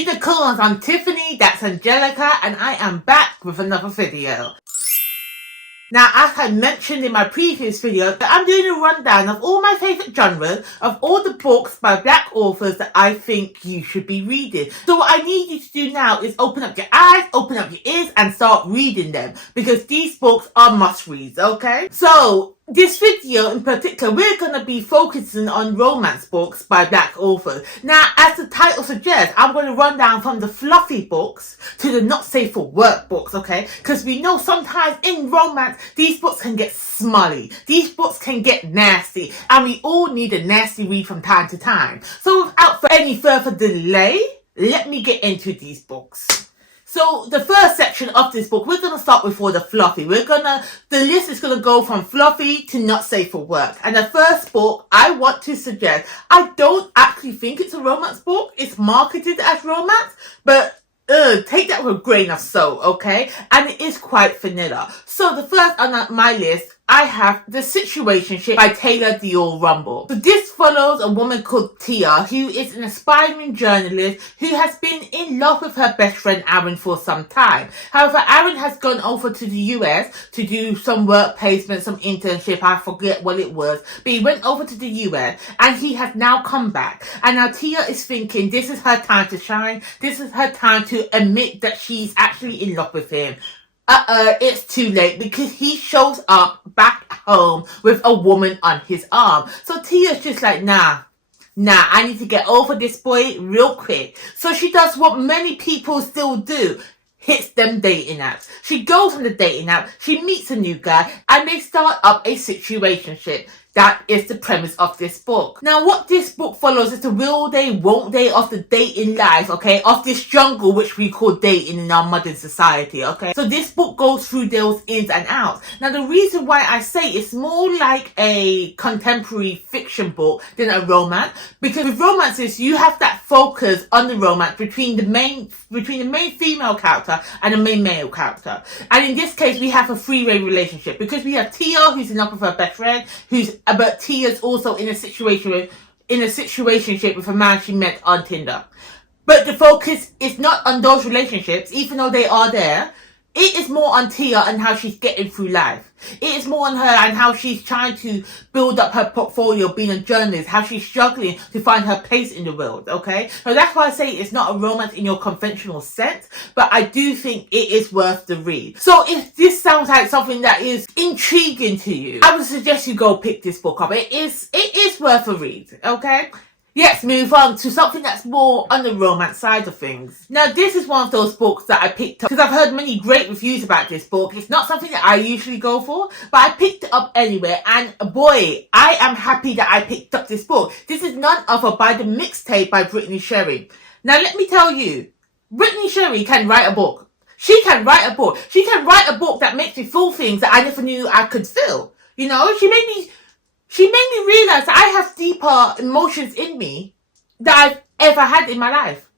Read the Colons, I'm Tiffany, that's Angelica, and I am back with another video. Now, as I mentioned in my previous video, I'm doing a rundown of all my favourite genres of all the books by black authors that I think you should be reading. So what I need you to do now is open up your eyes, open up your ears, and start reading them, because these books are must-reads, okay? So, this video in particular, we're going to be focusing on romance books by black authors. Now, as the title suggests, I'm going to run down from the fluffy books to the not safe for work books, okay? Because we know sometimes in romance, these books can get smutty. These books can get nasty. And we all need a nasty read from time to time. So without any further delay, let me get into these books. So the first section of this book, we're going to start with for the fluffy. The list is going to go from fluffy to not safe for work. And the first book I want to suggest, I don't actually think it's a romance book. It's marketed as romance, but take that with a grain of salt, okay? And it is quite vanilla. So the first on my list, I have The Situationship by Taylor-Dior Rumble. So this follows a woman called Tia, who is an aspiring journalist who has been in love with her best friend Aaron for some time. However, Aaron has gone over to the US to do some work placement, some internship, I forget what it was. But he went over to the US and he has now come back. And now Tia is thinking this is her time to shine. This is her time to admit that she's actually in love with him. It's too late, because he shows up back home with a woman on his arm. So Tia's just like, nah, I need to get over this boy real quick. So she does what many people still do. Hits them dating apps. She goes on the dating app, she meets a new guy, and they start up a situationship. That is the premise of this book. Now, what this book follows is the will they, won't they of the dating life, okay? Of this jungle which we call dating in our modern society, okay? So this book goes through those ins and outs. Now, the reason why I say it's more like a contemporary fiction book than a romance, because with romances, you have that focus on the romance between the main female character and the main male character. And in this case, we have a three-way relationship, because we have Tia, who's in love with her best friend, but Tia's also in a situationship with a man she met on Tinder. But the focus is not on those relationships, even though they are there. It is more on Tia and how she's getting through life. It is more on her and how she's trying to build up her portfolio being a journalist, how she's struggling to find her place in the world, okay? So that's why I say it's not a romance in your conventional sense, but I do think it is worth the read. So if this sounds like something that is intriguing to you, I would suggest you go pick this book up. It is worth a read, okay? Let's move on to something that's more on the romance side of things. Now, this is one of those books that I picked up because I've heard many great reviews about this book. It's not something that I usually go for, but I picked it up anyway. And boy, I am happy that I picked up this book. This is none other by the Mixtape by Brittainy. Now, let me tell you, Brittainy can write a book. She can write a book. She can write a book that makes me feel things that I never knew I could feel. You know, she made me realize that I have deeper emotions in me that I've ever had in my life.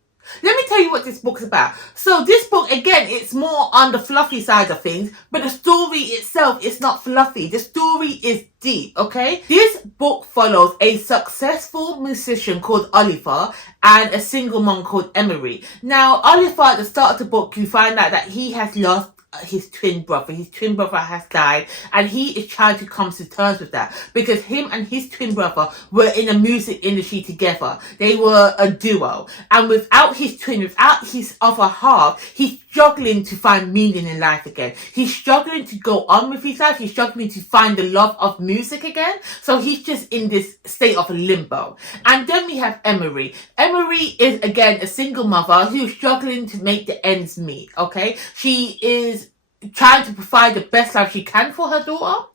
Let me tell you what this book's about. So this book, again, it's more on the fluffy side of things, but the story itself is not fluffy. The story is deep, okay? This book follows a successful musician called Oliver and a single mom called Emery. Now, Oliver, at the start of the book, you find out that he has lost his twin brother. His twin brother has died, and he is trying to come to terms with that, because him and his twin brother were in the music industry together. They were a duo, and without his twin, without his other half, he's struggling to find meaning in life again. He's struggling to go on with his life. He's struggling to find the love of music again. So he's just in this state of limbo. And then we have Emery. Emery is, again, a single mother who's struggling to make the ends meet, okay? She is trying to provide the best life she can for her daughter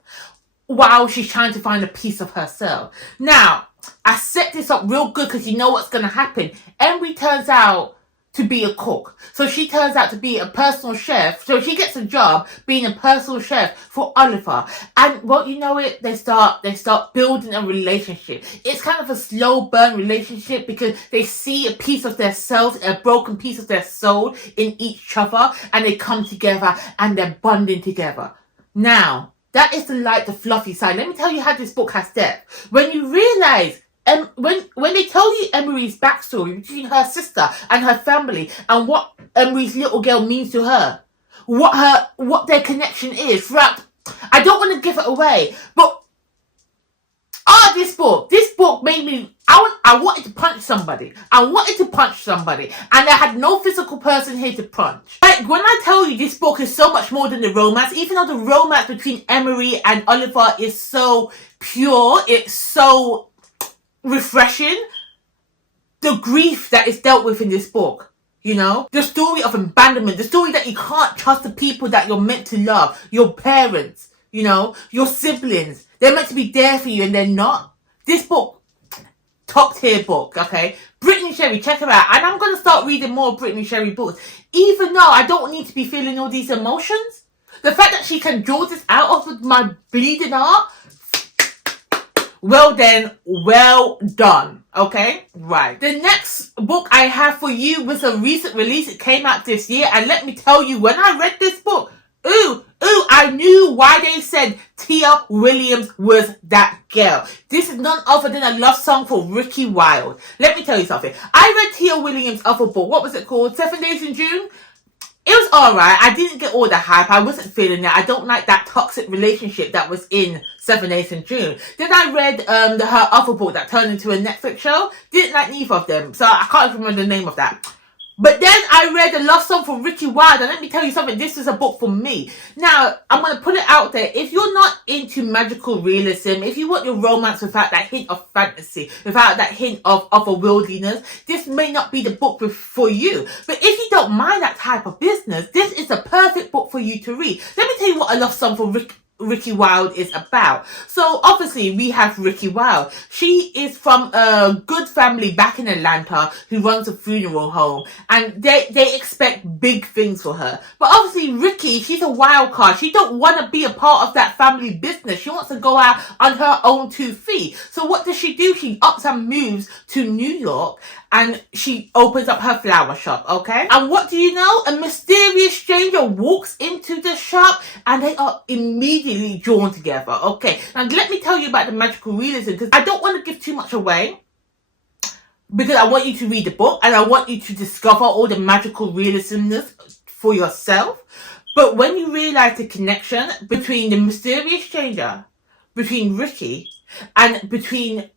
while she's trying to find a piece of herself. Now, I set this up real good because you know what's going to happen. Emery turns out to be a cook. So she turns out to be a personal chef. So she gets a job being a personal chef for Oliver. And well, you know it, they start building a relationship. It's kind of a slow burn relationship because they see a piece of their selves, a broken piece of their soul in each other, and they come together and they're bonding together. Now, that is the fluffy side. Let me tell you how this book has depth. When you realize when they tell you Emery's backstory between her sister and her family and what Emery's little girl means to her, what their connection is throughout, I don't want to give it away, but this book made me, I wanted to punch somebody. And I had no physical person here to punch. Like, when I tell you this book is so much more than the romance, even though the romance between Emery and Oliver is so pure, it's so refreshing, the grief that is dealt with in this book, you know, the story of abandonment, the story that you can't trust the people that you're meant to love, your parents, you know, your siblings. They're meant to be there for you and they're not. This book, top tier book, okay? Brittainy Sherry, check her out. And I'm going to start reading more Brittainy Sherry books. Even though I don't need to be feeling all these emotions. The fact that she can draw this out of my bleeding heart. Well then, well done. Okay? Right. The next book I have for you was a recent release. It came out this year. And let me tell you, when I read this book, I knew why they said Tia Williams was that girl. This is none other than a love song for Ricky Wilde. Let me tell you something. I read Tia Williams' other book. What was it called? 7 Days in June? It was alright. I didn't get all the hype. I wasn't feeling it. I don't like that toxic relationship that was in 7 Days in June. Then I read her other book that turned into a Netflix show. Didn't like neither of them. So I can't even remember the name of that. But then I read a love song for Ricky Wilde, and let me tell you something, this is a book for me. Now, I'm going to put it out there. If you're not into magical realism, if you want your romance without that hint of fantasy, without that hint of otherworldliness, this may not be the book for you. But if you don't mind that type of business, this is a perfect book for you to read. Let me tell you what a love song for Ricky Wilde is about. So obviously we have Ricky Wilde. She is from a good family back in Atlanta who runs a funeral home, and they expect big things for her. But obviously Ricky, she's a wild card. She don't want to be a part of that family business. She wants to go out on her own 2 feet. So what does she do? She ups and moves to New York and she opens up her flower shop, okay? And what do you know? A mysterious stranger walks into the shop and they are immediately drawn together, okay? And let me tell you about the magical realism, because I don't want to give too much away, because I want you to read the book and I want you to discover all the magical realismness for yourself. But when you realize the connection between the mysterious stranger, between Ricky, and between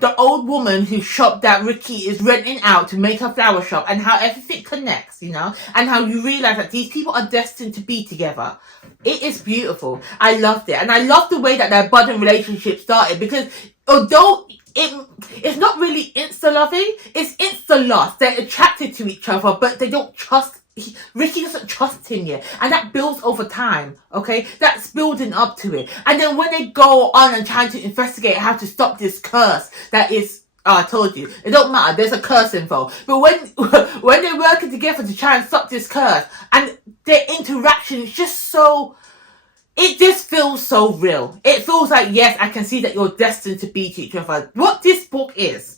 the old woman whose shop that Ricky is renting out to make her flower shop, and how everything connects, you know, and how you realize that these people are destined to be together. It is beautiful. I loved it. And I love the way that their budding relationship started, because although it's not really insta-loving, it's insta-lust. They're attracted to each other, but they don't trust. Ricky doesn't trust him yet, and that builds over time, okay? That's building up to it. And then when they go on and trying to investigate how to stop this curse that is, I told you, it don't matter, there's a curse involved. But when they're working together to try and stop this curse, and their interaction is just so, it just feels so real. It feels like, yes, I can see that you're destined to be to each other. What this book is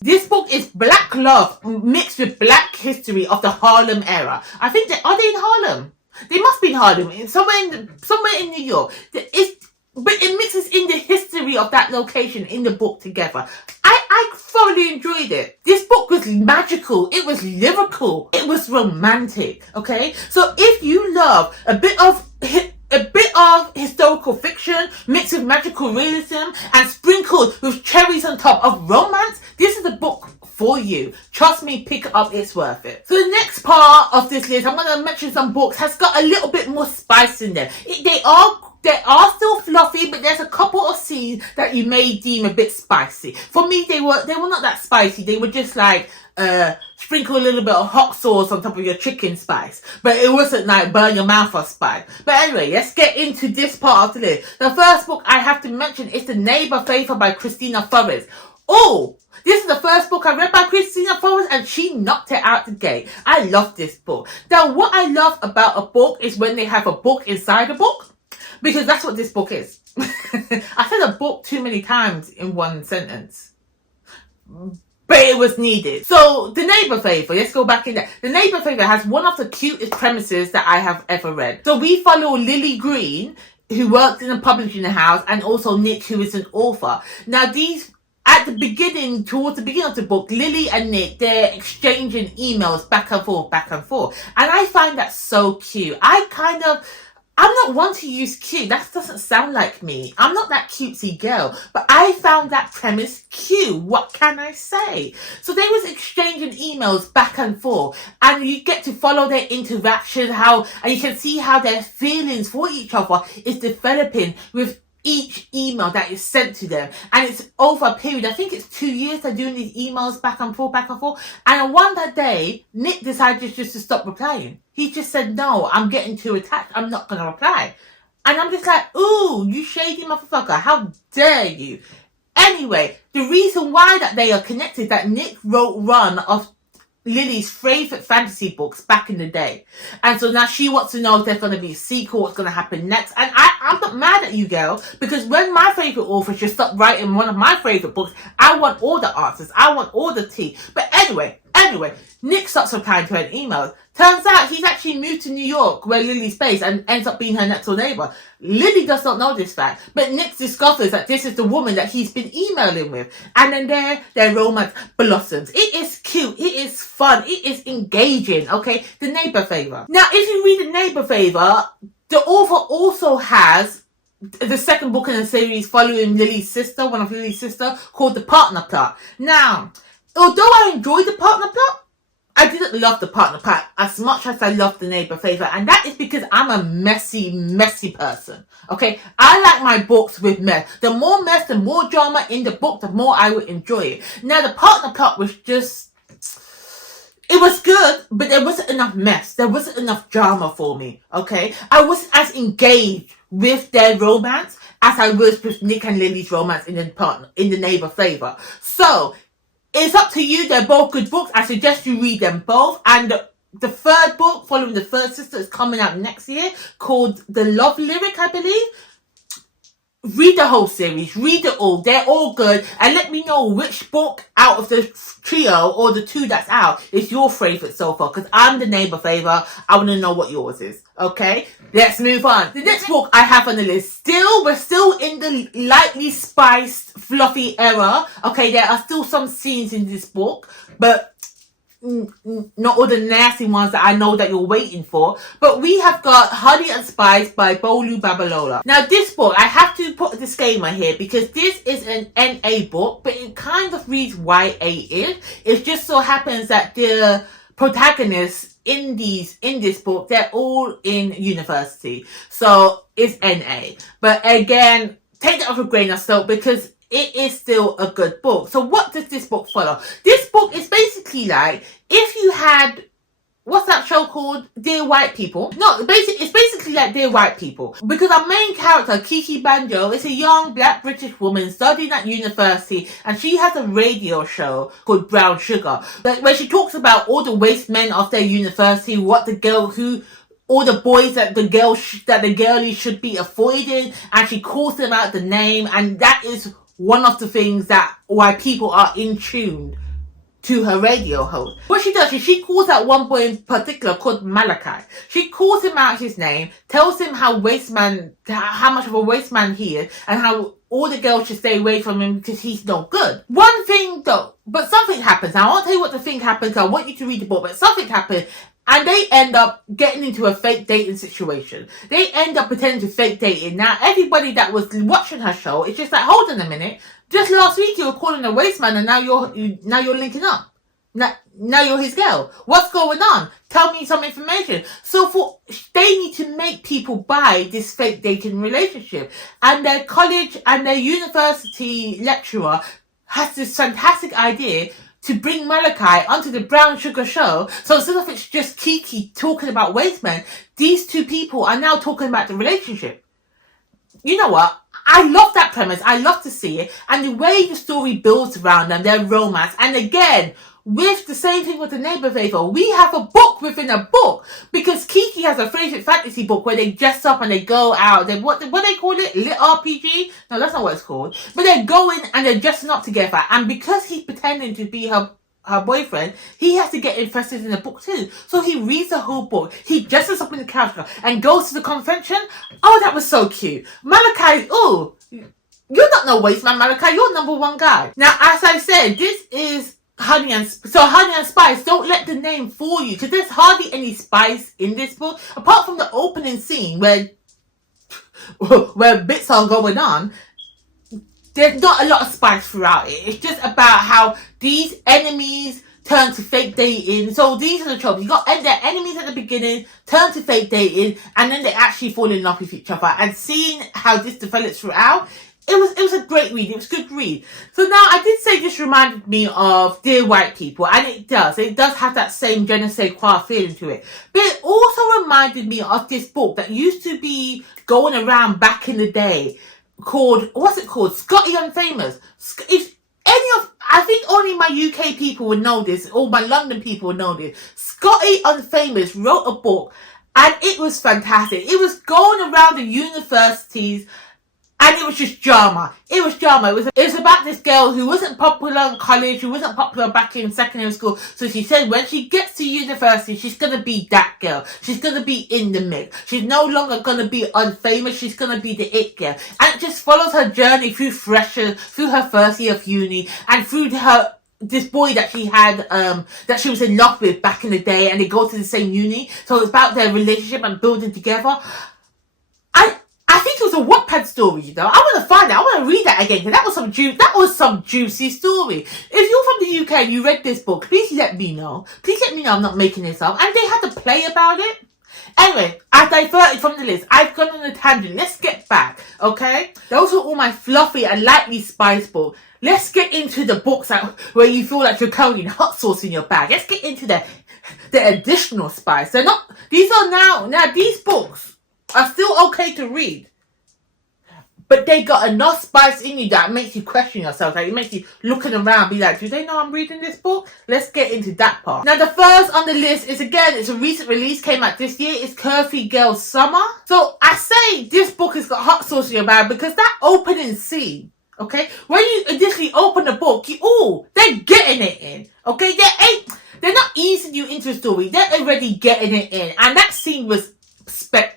black love mixed with black history of the Harlem era. I think are they in Harlem? They must be in Harlem, somewhere in New York. But it mixes in the history of that location in the book together. I thoroughly enjoyed it. This book was magical. It was lyrical. It was romantic. Okay, so if you love a bit of historical fiction mixed with magical realism and sprinkled with cherries on top of romance, this is a book for you. Trust me, pick it up, it's worth it. So the next part of this list, I'm going to mention some books, has got a little bit more spice in them. They are still fluffy, but there's a couple of scenes that you may deem a bit spicy. For me, they were not that spicy. They were just like, sprinkle a little bit of hot sauce on top of your chicken spice. But it wasn't like burn your mouth off spice. But anyway, let's get into this part of the list. The first book I have to mention is The Neighbor Favor by Kristina Forrest. Oh, this is the first book I read by Kristina Forrest, and she knocked it out the gate. I love this book. Now, what I love about a book is when they have a book inside a book, because that's what this book is. I said a book too many times in one sentence, but it was needed. So, The Neighbor Favor, let's go back in there. The Neighbor Favor has one of the cutest premises that I have ever read. So we follow Lily Green, who works in a publishing house, and also Nick, who is an author. Now at the beginning, towards the beginning of the book, Lily and Nick, they're exchanging emails back and forth. And I find that so cute. I'm not one to use cute. That doesn't sound like me. I'm not that cutesy girl. But I found that premise cute. What can I say? So they was exchanging emails back and forth. And you get to follow their interaction, and you can see how their feelings for each other is developing with each email that is sent to them. And it's over a period, I think it's 2 years they're doing these emails back and forth. And on one that day, Nick decided just to stop replying. He just said, no, I'm getting too attached. I'm not going to reply. And I'm just like, ooh, you shady motherfucker. How dare you? Anyway, the reason why that they are connected, that Nick wrote one of Lily's favourite fantasy books back in the day. And so now she wants to know if there's going to be a sequel, what's going to happen next. And I'm not mad at you, girl, because when my favourite author just stopped writing one of my favourite books, I want all the answers. I want all the tea. But anyway, Nick starts replying to her emails. Turns out he's actually moved to New York, where Lily's based, and ends up being her next door neighbour. Lily does not know this fact, but Nick discovers that this is the woman that he's been emailing with. And then their romance blossoms. It is cute, it is fun, it is engaging, okay? The Neighbour Favour. Now, if you read The Neighbour Favour, the author also has the second book in the series following Lily's sister, one of Lily's sister, called The Partner Plot. Now, although I enjoyed The Partner Plot, I didn't love The Partner Plot as much as I loved The Neighbour Favour, and that is because I'm a messy person, okay? I like my books with mess. The more mess, the more drama in the book, the more I would enjoy it. Now, The Partner Plot was just, it was good, but there wasn't enough mess. There wasn't enough drama for me, okay? I wasn't as engaged with their romance as I was with Nick and Lily's romance in The Neighbour Favour. So, it's up to you. They're both good books. I suggest you read them both. And the third book, following the third sister, is coming out next year, called The Love Lyric, I believe. Read the whole series. Read it all. They're all good. And let me know which book out of the trio or the two that's out is your favourite so far. Because I'm The Neighbour Favour. I want to know what yours is. Okay? Let's move on. The next book I have on the list. We're still in the lightly spiced, fluffy era. Okay, there are still some scenes in this book. But not all the nasty ones that I know that you're waiting for. But we have got Honey and Spice by Bolu Babalola. Now this book, I have to put a disclaimer here because this is an NA book, but it kind of reads YA-ish. It just so happens that the protagonists in this book, they're all in university. So it's NA. But again, take that with a grain of salt because it is still a good book. So what does this book follow? This book is basically like if you had, what's that show called? Dear White People. No, it's basically like Dear White People. Because our main character, Kiki Banjo, is a young black British woman studying at university, and she has a radio show called Brown Sugar, where she talks about all the waste men of their university, all the boys that the girlies should be avoiding, and she calls them out the name, and that is one of the things why people are in tune to her radio host. What she does is she calls out one boy in particular called Malachi. She calls him out his name, tells him how much of a waste man he is, and how all the girls should stay away from him because he's no good. One thing though, but something happens. Now I won't tell you what the thing happens. I want you to read the book, but something happens. And they end up getting into a fake dating situation. They end up pretending to fake dating. Now, everybody that was watching her show is just like, hold on a minute. Just last week you were calling a waste man, and now you're linking up. Now you're his girl. What's going on? Tell me some information. So they need to make people buy this fake dating relationship. And their college and their university lecturer has this fantastic idea to bring Malachi onto the Brown Sugar show. So instead of it's just Kiki talking about waste men, these two people are now talking about the relationship. You know what? I love that premise. I love to see it. And the way the story builds around them, their romance. And again, with the same thing with The Neighbour Favour, we have a book within a book. Because Kiki has a favourite fantasy book where they dress up and they go out. What they call it? Lit RPG? No, that's not what it's called. But they're going and they're dressing up together. And because he's pretending to be her boyfriend, he has to get interested in the book too. So he reads the whole book. He dresses up in the character and goes to the convention. Oh, that was so cute. Malachi, You're not no waste man, Malachi. You're number one guy. Now, as I said, this is Honey and Spice. Don't let the name fool you, because there's hardly any spice in this book, apart from the opening scene where bits are going on. There's not a lot of spice throughout it. It's just about how these enemies turn to fake dating. So these are the tropes. You got their enemies at the beginning, turn to fake dating, and then they actually fall in love with each other. And seeing how this develops throughout, it was a great read. It was a good read. So now, I did say this reminded me of Dear White People, and it does. It does have that same je ne sais quoi feeling to it. But it also reminded me of this book that used to be going around back in the day called, what's it called? Scotty Unfamous. If any of, I think only my UK people would know this, or my London people would know this. Scotty Unfamous wrote a book, and it was fantastic. It was going around the universities, and it was just drama. It was drama. It was about this girl who wasn't popular in college, who wasn't popular back in secondary school. So she said when she gets to university, she's going to be that girl. She's going to be in the mix. She's no longer going to be unfamous. She's going to be the it girl. And it just follows her journey through freshers, through her first year of uni, and through this boy that she had, that she was in love with back in the day, and they go to the same uni. So it's about their relationship and building together. I think it was a Wattpad story, you know. I want to find it. I want to read that again, because that was some juicy story. If you're from the UK and you read this book, please let me know. Please let me know I'm not making this up. And they had to play about it. Anyway, I diverted from the list. I've gone on a tangent. Let's get back, okay? Those are all my fluffy and lightly spiced books. Let's get into the books where you feel like you're carrying hot sauce in your bag. Let's get into the additional spice. These books are still okay to read, but they got enough spice in you that makes you question yourself. Like, it makes you looking around, be like, do they know I'm reading this book? Let's get into that part. Now, the first on the list is, again, it's a recent release, came out this year. It's Curvy Girl Summer. So I say this book has got hot sauce in your bag because that opening scene, okay, when you initially open the book, they're getting it in, okay? They're not easing you into a story. They're already getting it in, and that scene was spectacular.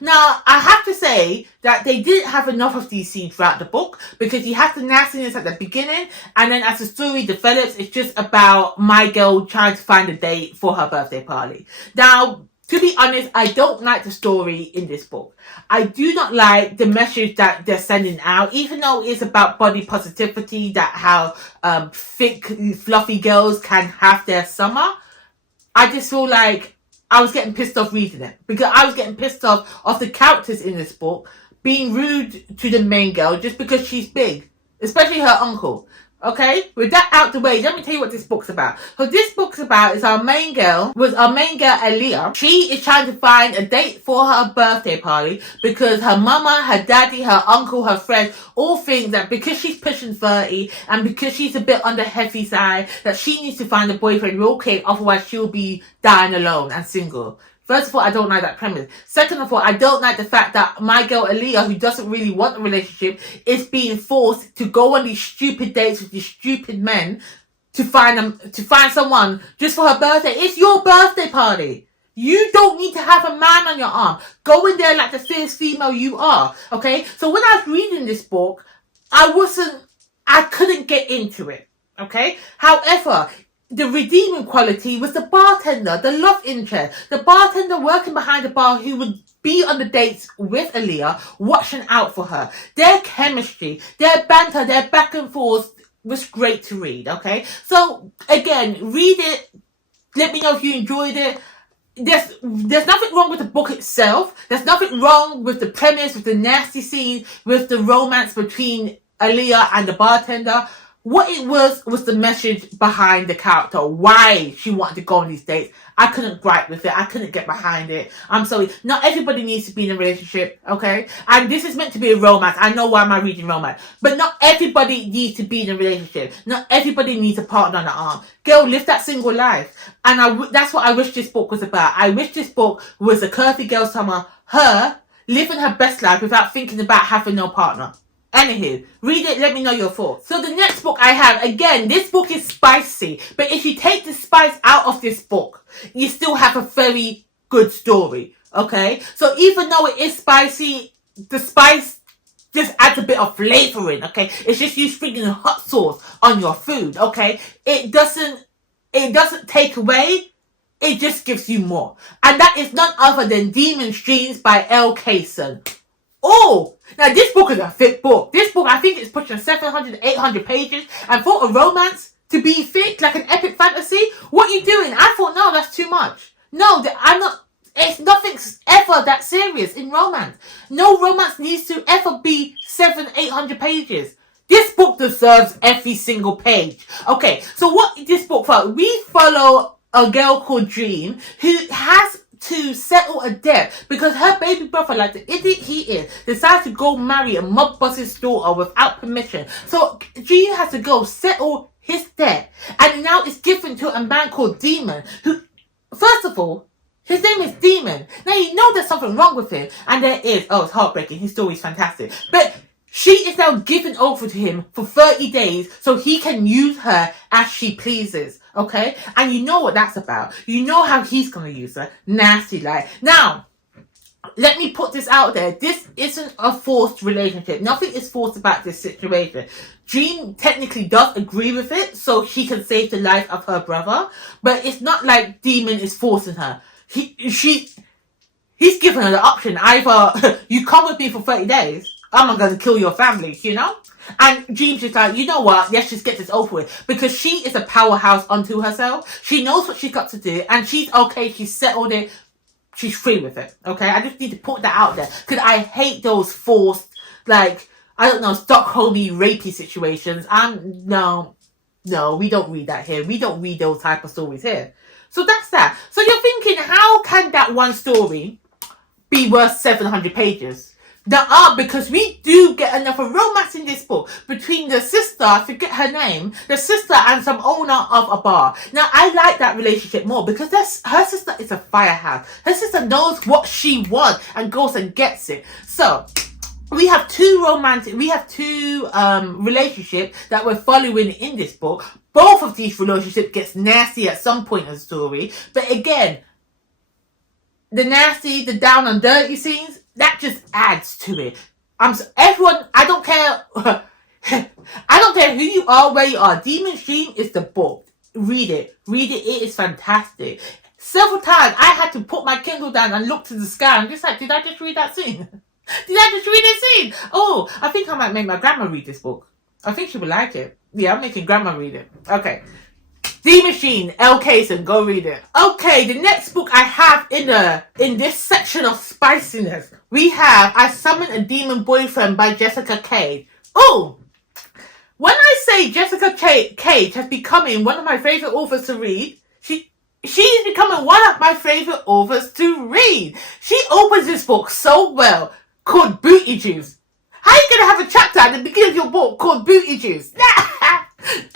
Now, I have to say that they didn't have enough of these scenes throughout the book, because you have the nastiness at the beginning, and then as the story develops, it's just about my girl trying to find a date for her birthday party. Now, to be honest, I don't like the story in this book. I do not like the message that they're sending out, even though it's about body positivity, that how thick, fluffy girls can have their summer. I just feel like I was getting pissed off reading it, because I was getting pissed off of the characters in this book being rude to the main girl just because she's big, especially her uncle. Okay, with that out the way, let me tell you what this book's about. So this book's about is our main girl, Elle. She is trying to find a date for her birthday party because her mama, her daddy, her uncle, her friends all think that because she's pushing 30 and because she's a bit on the heavy side, that she needs to find a boyfriend real quick, otherwise she'll be dying alone and single. First of all, I don't like that premise. Second of all, I don't like the fact that my girl Aaliyah, who doesn't really want a relationship, is being forced to go on these stupid dates with these stupid men to find someone just for her birthday. It's your birthday party. You don't need to have a man on your arm. Go in there like the fierce female you are. Okay? So when I was reading this book, I couldn't get into it. Okay? However, the redeeming quality was the bartender, the love interest, the bartender working behind the bar who would be on the dates with Aaliyah, watching out for her. Their chemistry, their banter, their back and forth was great to read, okay? So, again, read it. Let me know if you enjoyed it. There's nothing wrong with the book itself. There's nothing wrong with the premise, with the nasty scene, with the romance between Aaliyah and the bartender. What it was the message behind the character, why she wanted to go on these dates. I couldn't gripe with it. I couldn't get behind it. I'm sorry. Not everybody needs to be in a relationship, okay? And this is meant to be a romance. I know why am I reading romance. But not everybody needs to be in a relationship. Not everybody needs a partner on the arm. Girl, live that single life. And that's what I wish this book was about. I wish this book was a Curvy Girl Summer, her living her best life without thinking about having no partner. Anywho, read it, let me know your thoughts. So the next book I have, again, this book is spicy, but if you take the spice out of this book, you still have a very good story, okay? So even though it is spicy, the spice just adds a bit of flavoring, okay? It's just you sprinkling hot sauce on your food, okay? It doesn't take away, it just gives you more. And that is none other than Demon's Dreams by Elle Kayson. Oh, now this book is a thick book. This book, I think it's pushing 700, 800 pages. And for a romance to be thick, like an epic fantasy, what are you doing? I thought, no, that's too much. No, nothing's ever that serious in romance. No romance needs to ever be 700, 800 pages. This book deserves every single page. Okay, so what this book follows? We follow a girl called Dream who has to settle a debt because her baby brother, like the idiot he is, decides to go marry a mob boss's daughter without permission. So Dream has to go settle his debt, and now it's given to a man called Demon, who, first of all, his name is Demon. Now you know there's something wrong with him, and there is. Oh, it's heartbreaking. His story is fantastic, but she is now given over to him for 30 days so he can use her as she pleases, okay? And you know what that's about. You know how he's going to use her. Nasty like. Now, let me put this out there. This isn't a forced relationship. Nothing is forced about this situation. Dream technically does agree with it so she can save the life of her brother. But it's not like Demon is forcing her. He's given her the option. Either you come with me for 30 days, I'm not going to kill your family, you know? And Dream's just like, you know what? Let's just get this over with. Because she is a powerhouse unto herself. She knows what she's got to do. And she's okay. She's settled it. She's free with it. Okay? I just need to put that out there. Because I hate those forced, like, I don't know, Stockholmy, rapey situations. No, we don't read that here. We don't read those type of stories here. So that's that. So you're thinking, how can that one story be worth 700 pages? Because we do get enough of romance in this book between the sister, I forget her name, the sister and some owner of a bar. Now, I like that relationship more because her sister is a firehouse. Her sister knows what she wants and goes and gets it. So, we have two relationships that we're following in this book. Both of these relationships gets nasty at some point in the story. But again, the nasty, the down and dirty scenes, that just adds to it. Everyone, I don't care. I don't care who you are, where you are. Demon's Dream is the book. Read it. Read it. It is fantastic. Several times I had to put my Kindle down and look to the sky. I'm just like, did I just read that scene? Did I just read this scene? Oh, I think I might make my grandma read this book. I think she would like it. Yeah, I'm making grandma read it. Okay. Demon's Dream, Elle Kayson, go read it. Okay, the next book I have in this section of spiciness, we have I Summoned a Demon Boyfriend by Jessica Cage. Oh, when I say Jessica Cage has becoming one of my favorite authors to read, she's becoming one of my favorite authors to read. She opens this book so well, called Booty Juice. How are you going to have a chapter at the beginning of your book called Booty Juice?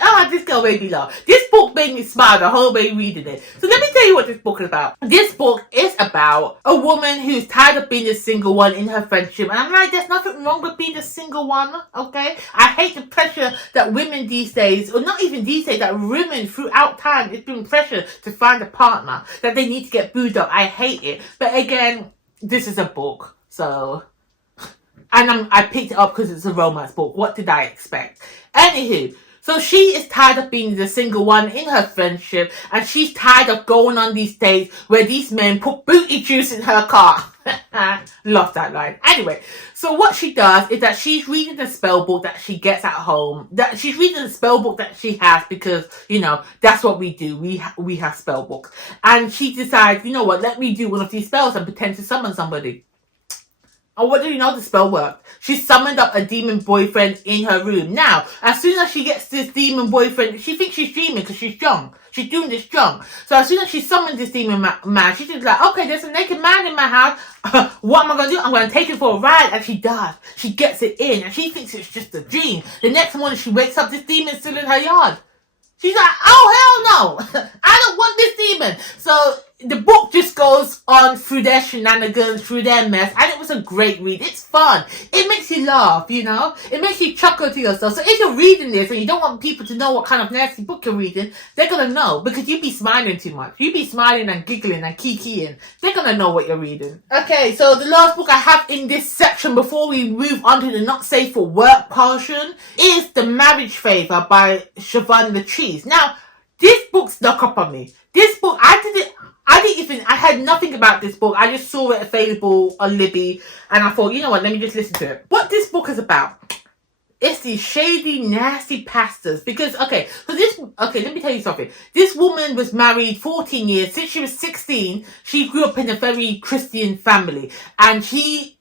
Oh, this girl made me laugh. This book made me smile the whole way reading it. So let me tell you what this book is about. This book is about a woman who's tired of being the single one in her friendship. And I'm like, there's nothing wrong with being the single one, okay? I hate the pressure that women these days, or not even these days, that women throughout time, it's been pressure to find a partner, that they need to get booed up. I hate it. But again, this is a book, so... And I picked it up because it's a romance book. What did I expect? Anywho, so she is tired of being the single one in her friendship, and she's tired of going on these dates where these men put booty juice in her car. Love that line. Anyway, so what she does is that she's reading the spell book that she gets at home. That she's reading the spell book that she has because, you know, that's what we do. We have spell books. And she decides, you know what, let me do one of these spells and pretend to summon somebody. Oh, what do you know? The spell worked. She summoned up a demon boyfriend in her room. Now, as soon as she gets this demon boyfriend, she thinks she's dreaming because she's drunk. She's doing this drunk. So as soon as she summons this demon man, she's just like, okay, there's a naked man in my house. What am I going to do? I'm going to take him for a ride. And she does. She gets it in. And she thinks it's just a dream. The next morning, she wakes up, this demon's still in her yard. She's like, oh, hell no. I don't want this demon. So the book just goes on through their shenanigans, through their mess, and it was a great read. It's fun. It makes you laugh, you know? It makes you chuckle to yourself. So if you're reading this and you don't want people to know what kind of nasty book you're reading, they're gonna know, because you be smiling too much. You be smiling and giggling and kikiing. They're gonna know what you're reading. Okay, so the last book I have in this section before we move on to the not safe for work portion is The Marriage Favor by Shvonne Latrice. Now, this book snuck up on me. This book, I had nothing about this book. I just saw it available on Libby, and I thought, you know what, let me just listen to it. What this book is about, it's these shady, nasty pastors. Because, let me tell you something. This woman was married 14 years. Since she was 16, she grew up in a very Christian family. And she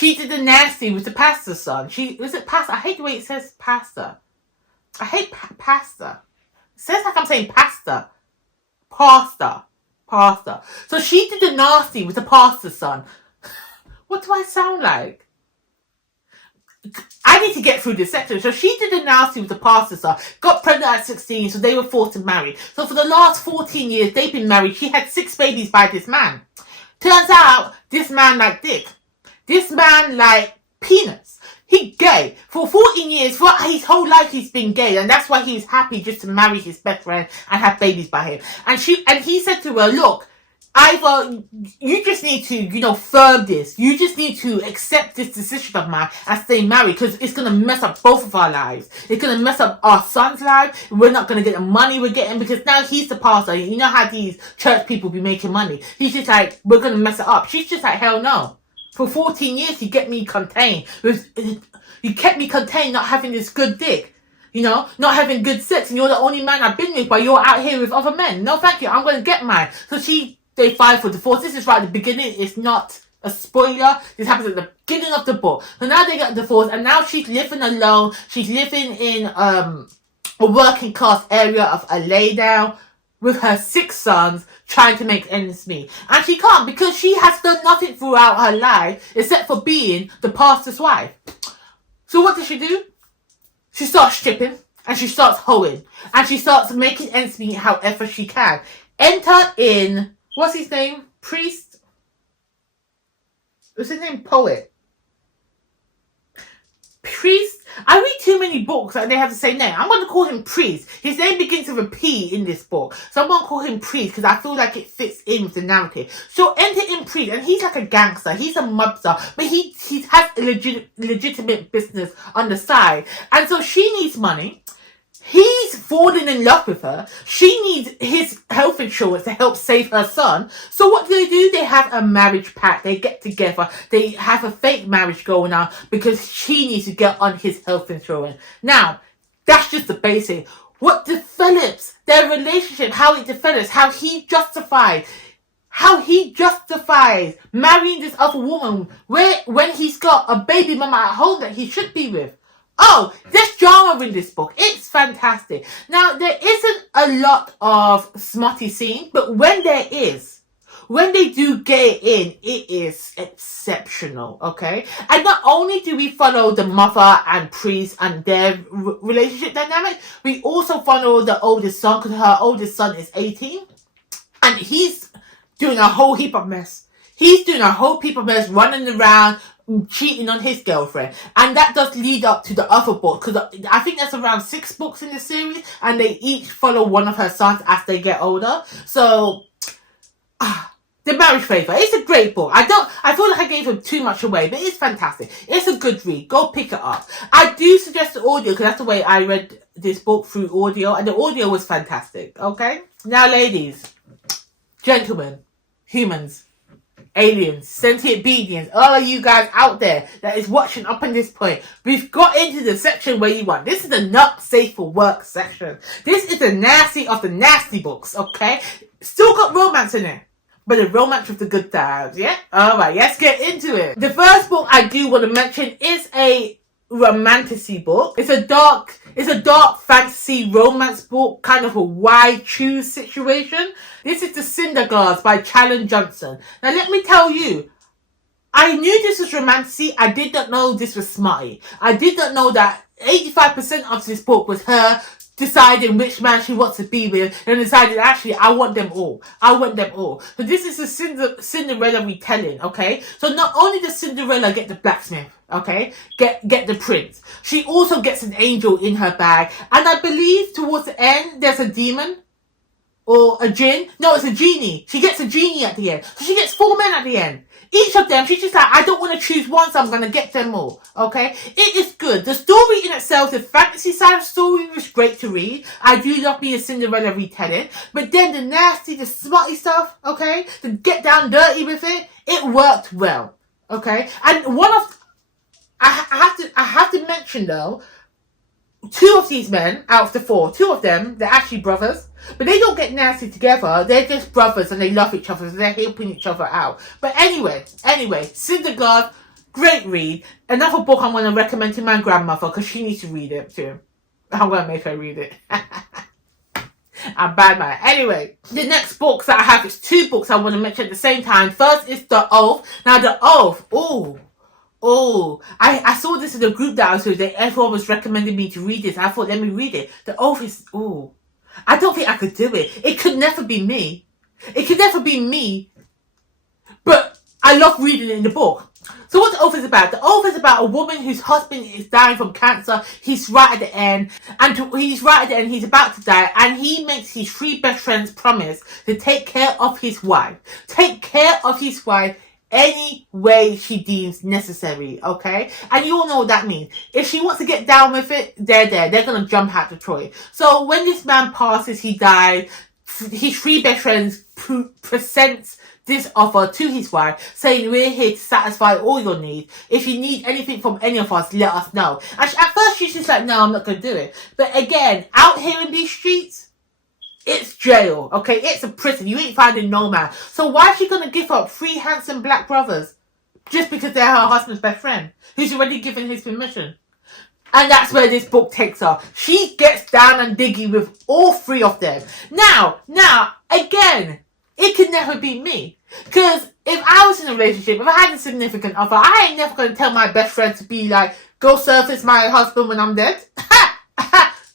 did the nasty with the pastor's son. Was it pastor? I hate the way it says pastor. I hate pastor. It says like I'm saying pastor. Pastor. So she did the nasty with the pastor's son. What do I sound like? I need to get through this section. So she did the nasty with the pastor's son. Got pregnant at 16, so they were forced to marry. So for the last 14 years, they've been married. She had 6 babies by this man. Turns out, this man liked dick. This man liked peanuts. He gay. For 14 years, for his whole life he's been gay, and that's why he was happy just to marry his best friend and have babies by him. And he said to her, look, either you just need to, firm this. You just need to accept this decision of mine and stay married, because it's going to mess up both of our lives. It's going to mess up our son's life. We're not going to get the money we're getting, because now he's the pastor. You know how these church people be making money. He's just like, we're going to mess it up. She's just like, hell no. For 14 years, you kept me contained. You kept me contained, not having this good dick. Not having good sex. And you're the only man I've been with, but you're out here with other men. No, thank you. I'm going to get mine. So they filed for divorce. This is right at the beginning. It's not a spoiler. This happens at the beginning of the book. So now they get divorced, and now she's living alone. She's living in a working class area of LA now, with her 6 sons, trying to make ends meet. And she can't, because she has done nothing throughout her life except for being the pastor's wife. So what does she do? She starts stripping, and she starts hoeing, and she starts making ends meet however she can. Enter in, what's his name? Priest? What's his name? Poet. Priest? I read too many books and they have the same name. I'm going to call him Priest. His name begins with a P in this book. So I'm going to call him Priest because I feel like it fits in with the narrative. So enter in Priest, and he's like a gangster. He's a mobster, but he has a legitimate business on the side. And so she needs money. He's falling in love with her. She needs his health insurance to help save her son. So what do? They have a marriage pact. They get together. They have a fake marriage going on because she needs to get on his health insurance. Now, that's just the basic. What develops, their relationship, how it develops, how he justifies marrying this other woman when he's got a baby mama at home that he should be with. Oh, there's drama in this book. It's fantastic. Now, there isn't a lot of smutty scenes, but when there is, when they do get in, it is exceptional, okay? And not only do we follow the mother and priest and their relationship dynamic, we also follow the oldest son, because her oldest son is 18, and he's doing a whole heap of mess. He's doing a whole heap of mess, running around, cheating on his girlfriend. And that does lead up to the other book, because I think there's around 6 books in the series, and they each follow one of her sons as they get older. So, The Marriage Favor. It's a great book. I feel like I gave him too much away, but it's fantastic. It's a good read. Go pick it up. I do suggest the audio, because that's the way I read this book, through audio, and the audio was fantastic, okay? Now, ladies, gentlemen, humans, aliens, sentient beings, all of you guys out there that is watching up in this point, we've got into the section where you want. This is the not safe for work section. This is the nasty of the nasty books, okay? Still got romance in it, but the romance with the good times, yeah? Alright, let's get into it. The first book I do want to mention is a romantasy book. It's a dark fantasy romance book, kind of a why choose situation. This is The Cinder Glass by Chalan Johnson. Now let me tell you, I knew this was romantasy. I did not know this was smutty. I did not know that 85% of this book was her deciding which man she wants to be with, and decided, actually, I want them all. I want them all. So this is a Cinderella retelling, okay? So not only does Cinderella get the blacksmith, okay, get the prince, she also gets an angel in her bag. And I believe towards the end, there's a demon. Or a djinn. No, it's a genie. She gets a genie at the end. So she gets 4 men at the end. Each of them, she's just like, I don't want to choose one, so I'm going to get them all. Okay? It is good. The story in itself, the fantasy side of the story was great to read. I do love me a Cinderella retelling. But then the nasty, the smutty stuff, okay? The get down dirty with it, it worked well. Okay? And I have to mention though, 2 of these men out of the 4, 2 of them, they're actually brothers. But they don't get nasty together. They're just brothers and they love each other. So they're helping each other out. But anyway, CINDERED, great read. Another book I'm going to recommend to my grandmother because she needs to read it too. I'm going to make her read it. I'm bad man. Anyway, the next books that I have is 2 books I want to mention at the same time. First is The Oath. Now The Oath, I saw this in a group that I was with. Everyone was recommending me to read this. I thought, let me read it. The Oath is, I don't think I could do it. It could never be me. It could never be me. But I love reading it in the book. So what The Oath is about? The Oath is about a woman whose husband is dying from cancer. He's right at the end. He's about to die. And he makes his 3 best friends promise to take care of his wife. Take care of his wife any way she deems necessary, okay? And you all know what that means. If she wants to get down with it, they're there. They're going to jump out the Troy. So when this man passes, he died, his 3 best friends presents this offer to his wife, saying, we're here to satisfy all your needs. If you need anything from any of us, let us know. And at first, she's just like, no, I'm not going to do it. But again, out here in these streets, it's jail, okay? It's a prison. You ain't finding no man. So why is she going to give up 3 handsome black brothers just because they're her husband's best friend, who's already given his permission? And that's where this book takes her. She gets down and diggy with all 3 of them. Now, again, it could never be me. Because if I was in a relationship, if I had a significant other, I ain't never going to tell my best friend to be like, go surface my husband when I'm dead.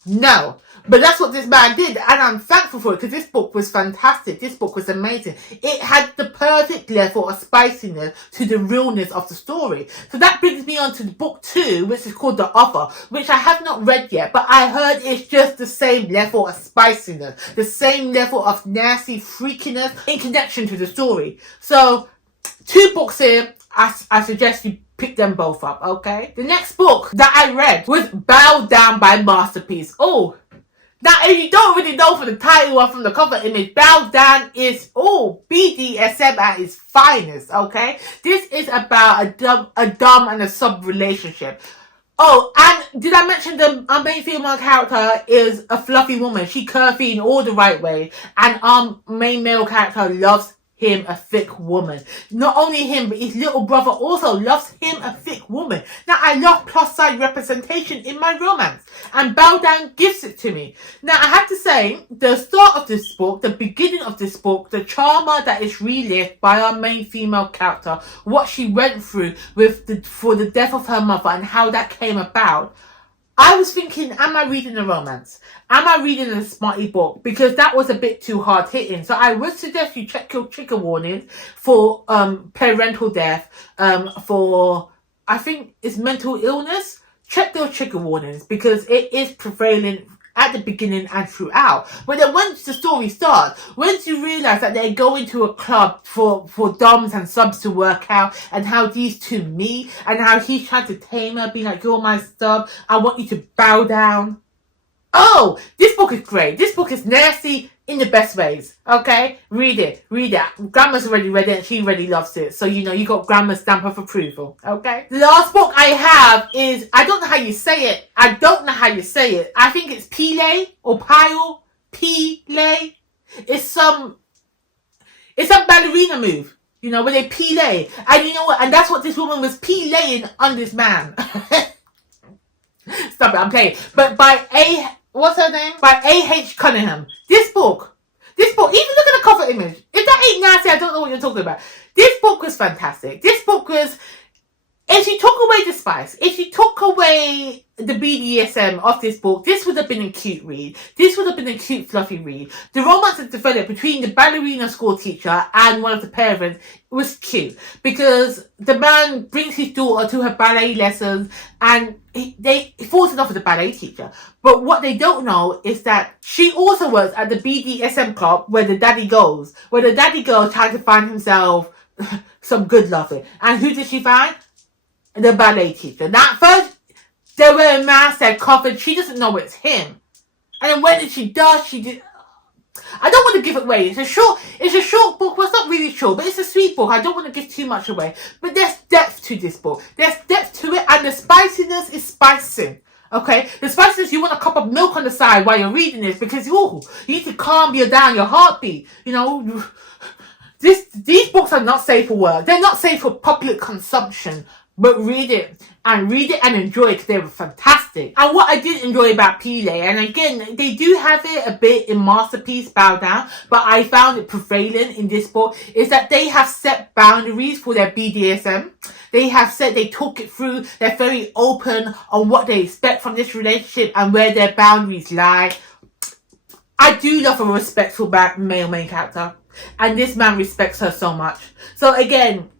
No. But that's what this man did, and I'm thankful for it because this book was fantastic. This book was amazing. It had the perfect level of spiciness to the realness of the story. So that brings me on to book 2, which is called The Offer, which I have not read yet, but I heard it's just the same level of spiciness, the same level of nasty freakiness in connection to the story. So 2 books here. I suggest you pick them both up, okay? The next book that I read was Bow Down by Masterpiece. Now, if you don't really know from the title or from the cover image, Bow Down is, BDSM at its finest, okay? This is about a dom and a sub relationship. And did I mention our main female character is a fluffy woman? She curvy in all the right way. And our main male character loves him a thick woman. Not only him, but his little brother also loves him a thick woman. Now, I love plus side representation in my romance, and Bow Down gives it to me. Now, I have to say, the start of this book, the beginning of this book, the trauma that is relived by our main female character, what she went through for the death of her mother and how that came about, I was thinking, am I reading a romance? Am I reading a smutty book? Because that was a bit too hard hitting. So I would suggest you check your trigger warnings for parental death, for, I think it's mental illness. Check those trigger warnings because it is prevalent at the beginning and throughout. But then once the story starts, once you realise that they're going to a club for doms and subs to work out, and how these 2 meet, and how he's trying to tame her, being like, you're my sub, I want you to bow down. This book is great. This book is nasty in the best ways, okay? Read it. Grandma's already read it and she already loves it. So, you got Grandma's stamp of approval, okay? The last book I have is, I don't know how you say it. I think it's PLIÉ or Pile. PLIÉ. It's some ballerina move, where they PLIÉ. And you know what? And that's what this woman was PLIÉing on this man. Stop it, I'm playing. But what's her name? By A.H. Cunningham. This book, even look at the cover image. If that ain't nasty, I don't know what you're talking about. This book was fantastic. This book was If you took away the spice, if you took away the BDSM of this book, this would have been a cute read. This would have been a cute, fluffy read. The romance that developed between the ballerina school teacher and one of the parents was cute, because the man brings his daughter to her ballet lessons and he falls in love with the ballet teacher. But what they don't know is that she also works at the BDSM club where the daddy goes, where the daddy goes trying to find himself some good loving. And who did she find? The ballet teacher. Now, at first, they were a mask, they're covered. She doesn't know it's him. And then when she does, she did. I don't want to give it away. It's a short book. Well, it's not really short, but it's a sweet book. I don't want to give too much away. But there's depth to this book. There's depth to it, and the spiciness is spicing. Okay? The spiciness, you want a cup of milk on the side while you're reading this, because you need to calm your heartbeat. You know, these books are not safe for work. They're not safe for public consumption. But read it and enjoy it, because they were fantastic. And what I did enjoy about PLIÉ, and again, they do have it a bit in Masterpiece Bow Down, but I found it prevalent in this book, is that they have set boundaries for their BDSM. They have said they talk it through. They're very open on what they expect from this relationship and where their boundaries lie. I do love a respectful male main character, and this man respects her so much. So again,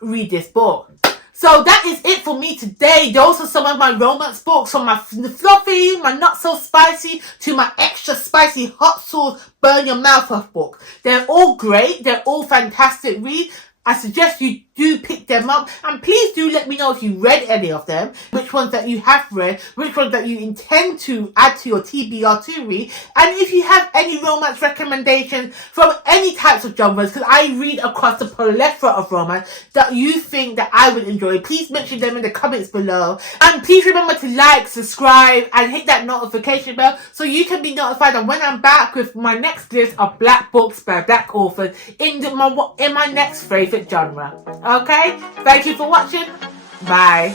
read this book. So that is it for me today. Those are some of my romance books, from my fluffy, my not so spicy, to my extra spicy hot sauce burn your mouth off book. They're all great. They're all fantastic reads. I suggest you do pick them up, and please do let me know if you read any of them, which ones that you have read, which ones that you intend to add to your TBR2 read, and if you have any romance recommendations from any types of genres, because I read across the plethora of romance that you think that I would enjoy. Please mention them in the comments below, and please remember to like, subscribe, and hit that notification bell so you can be notified of when I'm back with my next list of black books by black authors in my next favourite genre. Okay? Thank you for watching. Bye.